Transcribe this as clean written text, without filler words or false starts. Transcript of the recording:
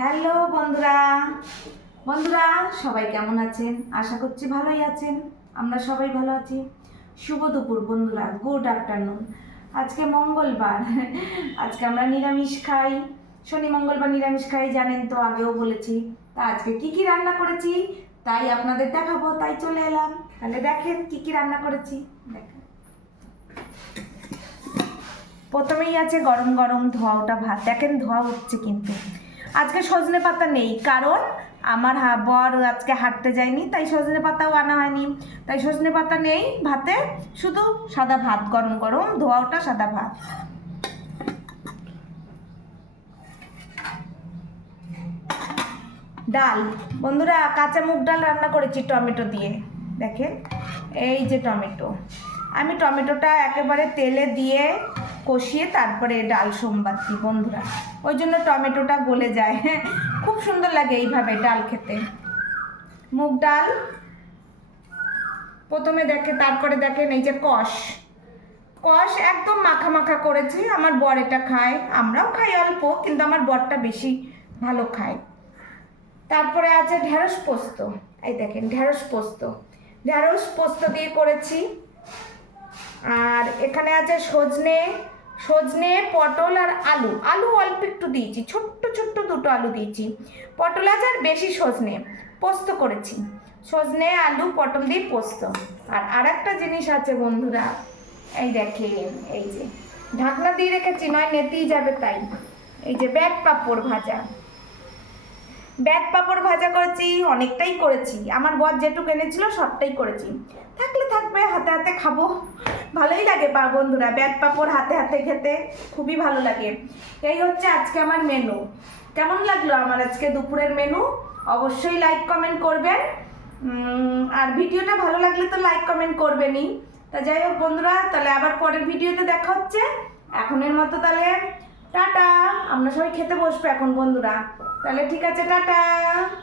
Hello বন্ধুরা বন্ধুরা সবাই কেমন আছেন? আশা করছি ভালোই আছেন। আমরা সবাই ভালো আছি। শুভ দুপুর বন্ধুরা, গুড আফটারনুন। আজকে মঙ্গলবার, আজকে আমরা নিরামিষ খাই। শনি মঙ্গলবার নিরামিষ খাই, জানেন তো, আগেও বলেছি। তা আজকে কি কি রান্না করেছি তাই আপনাদের দেখাবো, তাই চলে এলাম। তাহলে দেখেন কি কি রান্না করেছি। দেখেন, প্রথমেই আছে গরম গরম ধোয়া ওটা ভাত। দেখেন ধোয়া উঠছে, কিন্তু আজকে সজনে পাতা নেই, কারণ আমার বর আজকে হাঁটতে যায়নি, তাই সজনে পাতাও আনা হয়নি। তাই সজনে পাতা নেই ভাতে, শুধু সাদা ভাত, গরম গরম ধোয়া ওটা সাদা ভাত। ডাল বন্ধুরা, কাঁচা মুগ ডাল রান্না করেছি টমেটো দিয়ে। দেখেন এই যে টমেটো, আমি টমেটোটা একেবারে তেলে দিয়ে কষিয়ে তারপরে ডাল সোমবার দিই বন্ধুরা, ওই জন্য টমেটোটা গলে যায়। খুব সুন্দর লাগে এইভাবে ডাল খেতে। মুগ ডাল প্রথমে তারপরে দেখেন এই যে কষ একদম মাখা মাখা করেছি। আমার বর এটা খায়, আমরাও খাই অল্প, কিন্তু আমার বরটা বেশি ভালো খায়। তারপরে আছে ঢেঁড়স পোস্ত। এই দেখেন ঢেঁড়স পোস্ত দিয়ে করেছি। আর এখানে আছে সজনে পটল আর আলু অল্প একটু দিয়েছি, ছোট্ট ছোট্ট দুটো আলু দিয়েছি। পটল আছে আর বেশি সজনে, পোস্ত করেছি। সজনে আলু পটল দিয়ে পোস্ত। আর একটা জিনিস আছে বন্ধুরা, এই দেখেন, এই যে ঢাকনা দিয়ে রেখেছি, নয় নেতেই যাবে, তাই এই যে ব্যাট পাঁপড় ভাজা করেছি, অনেকটাই করেছি। আমার বর যেটুকু এনেছিল সবটাই করেছি, থাকলে থাকবে, হাতে হাতে খাবো। ভালোই লাগে বন্ধুরা, ব্যাট পাঁপড় হাতে হাতে খেতে খুবই ভালো লাগে। এই হচ্ছে আজকে আমার মেনু। কেমন লাগলো আমার আজকে দুপুরের মেনু? অবশ্যই লাইক কমেন্ট করবেন। আর ভিডিওটা ভালো লাগলে তো লাইক কমেন্ট করবেনই। তা যাই হোক বন্ধুরা, তাহলে আবার পরের ভিডিওতে দেখা হচ্ছে। এখনের মতো তাহলে টাটা। আমরা সবাই খেতে বসবো এখন বন্ধুরা, তাহলে ঠিক আছে, টাটা।